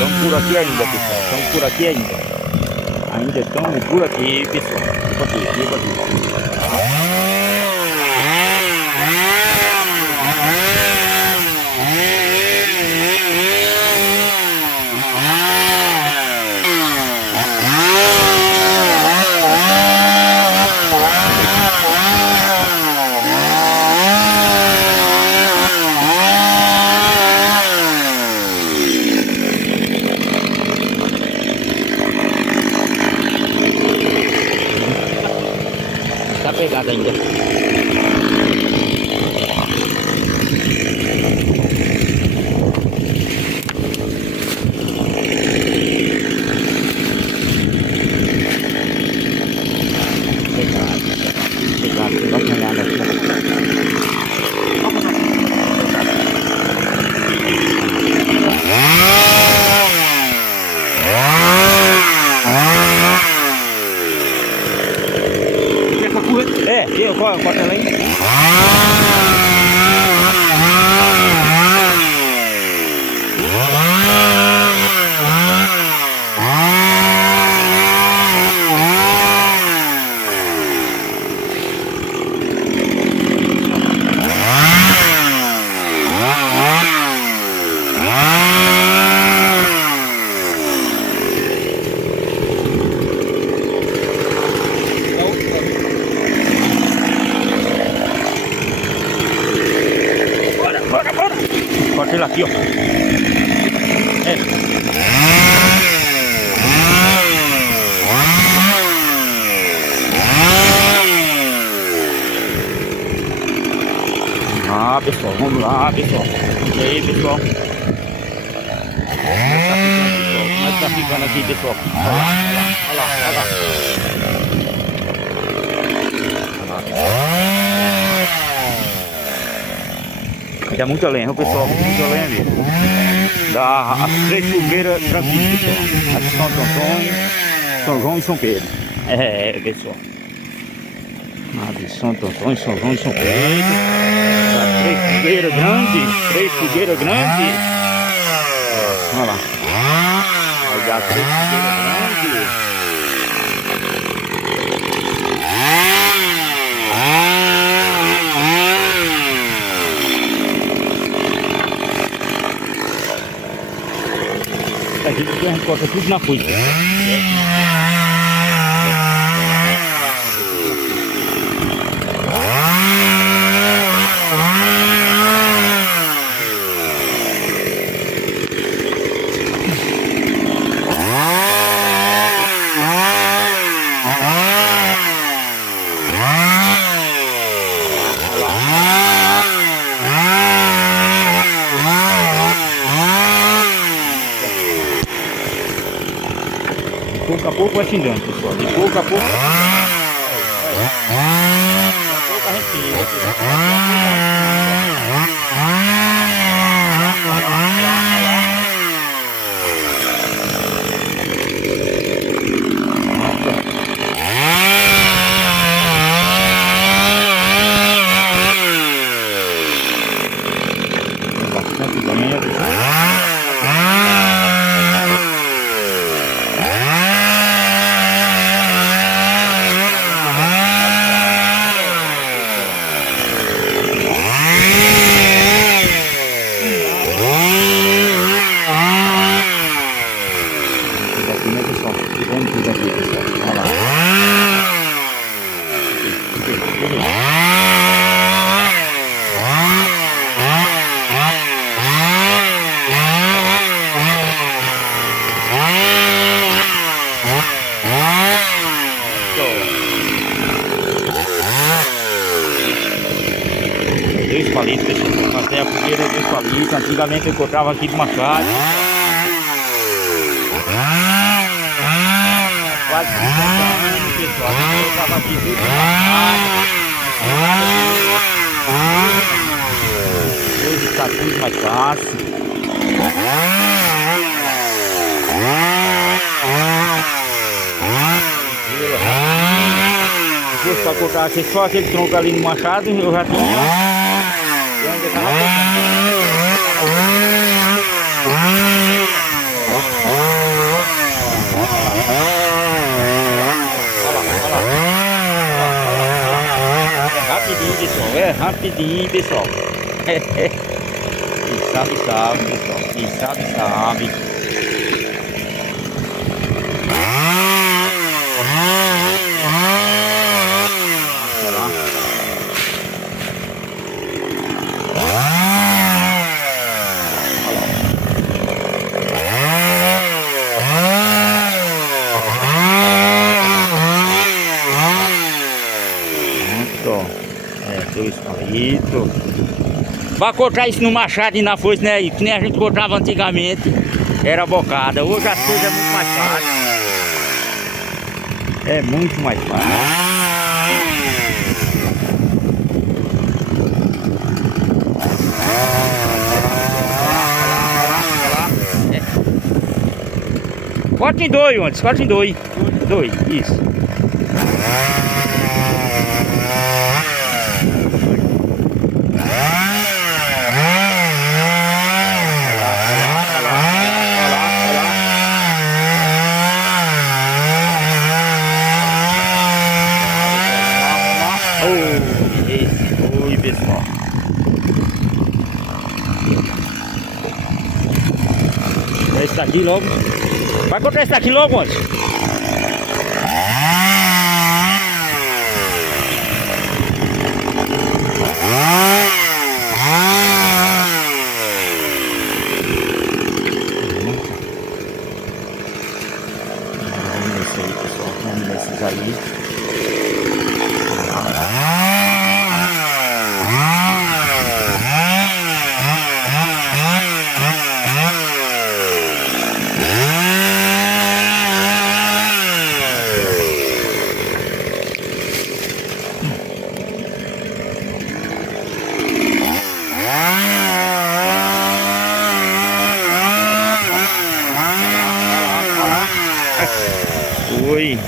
Estão por aqui ainda, pessoal. Estão por aqui ainda. Ainda estão por aqui, pessoal. Tipo aqui, tipo aqui. Tá pegado ainda. Pegado, dá uma olhada aqui. É, eu corto ela aí. Corta ele aqui, ó. É. Ah, pessoal, vamos lá, pessoal. E aí, pessoal? Como é que tá ficando aqui, pessoal? Olha lá, olha lá, olha lá, olha lá. Dá muita lenha, pessoal, muita lenha mesmo. Dá as 3 fogueiras tranquilas, pessoal. Aqui São Antônio, São João e São Pedro. É, pessoal. Aqui São Antônio, São João e São Pedro. Dá 3 fogueiras grandes, 3 fogueiras grandes. Olha lá. Vai dar 3 fogueiras grandes. Aqui a gente corta tudo na foice. Pouco a pouco vai xingando, pessoal. De pouco a pouco. De pouco a gente xinga. Bastante lenha, pessoal. Vamos tudo aqui, pessoal. Olha lá. Dois palitos, pessoal. Fazer a fogueira 2 palitos. Antigamente eu encontrava aqui de machado. Quase 50 anos, pessoal. Eu tava aqui tudo hoje está tudo mais fácil. Se fosse para colocar só aquele tronco ali no machado, eu já tinha. Eu ainda estava rapidinho, pessoal. Quem sabe, sabe, pessoal. Quem sabe, sabe. Dois palitos. Vai cortar isso no machado e na foice, né? Que nem a gente cortava antigamente. Era bocada. Hoje as coisas é muito mais fácil. É muito mais fácil. Corta em dois, antes. Corta em dois. Dois, isso. Oi, pessoal. Esse daqui logo. Vai cortar esse daqui logo, antes. Vamos nesse aí, pessoal. Vamos nesses aí. Oi.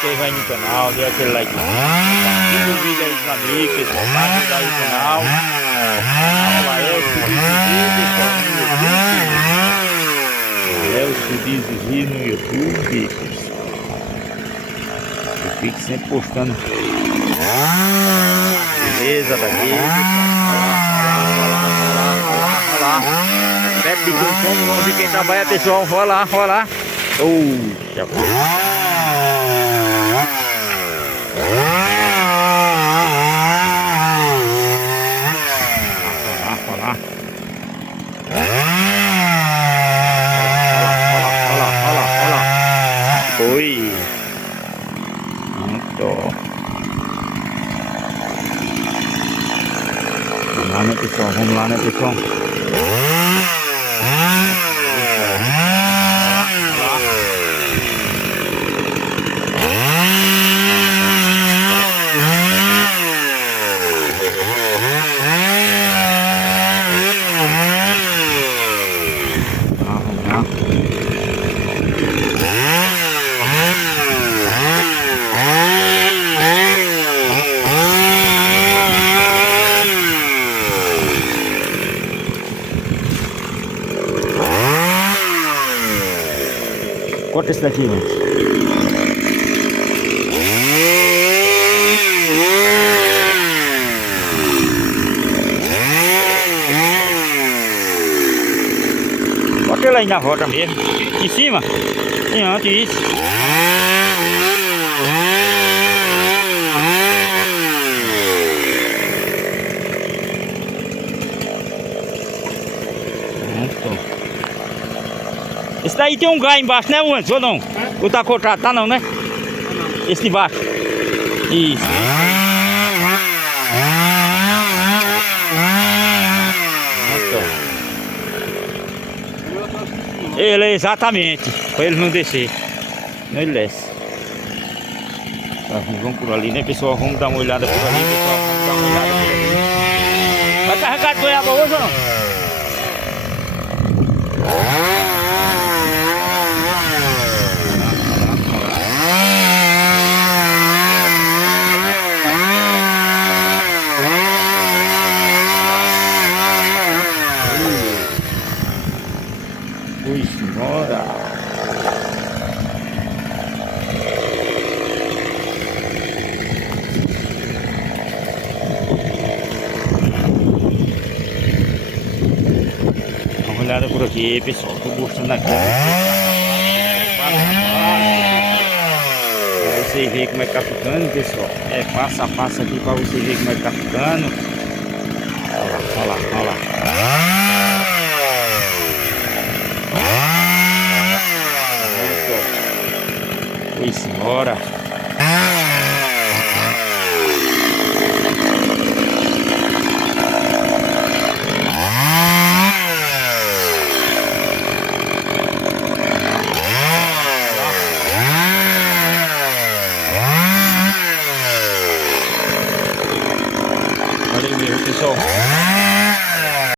Quem vai no canal, dê aquele like. Compartilha o vídeo aí com amigos, pessoal. Vai ajudar aí o canal. É o Subizzi no YouTube, pessoal. Eu fico sempre postando. Beleza daqui, olha lá. Pede de como, vamos ver quem trabalha, pessoal. Olha lá, olha lá. Já foi. Olha lá. Olha lá. Foi. Muito. Vamos lá, né, pessoal? Vamos lá, né, pessoal? Corta esse daqui, gente. Corta ele aí na roda mesmo. Em cima. Em antes isso. Esse daí tem um gás embaixo, né, antes ou não? Ou tá cortado? Tá não, né? Esse de baixo. Isso. Ele é exatamente. Pra ele não descer. Não ele desce. Tá, vamos por ali, né, pessoal? Vamos dar uma olhada por ali, pessoal. Vamos dar uma olhada por ali. Vai carregar de goiaba hoje ou não? Fui embora. olhada por aqui, pessoal. Tô mostrando aqui. Pra você ver como é que tá ficando, pessoal. É passo a passo aqui pra você ver como é que tá ficando. Olha lá, olha lá. Foi embora.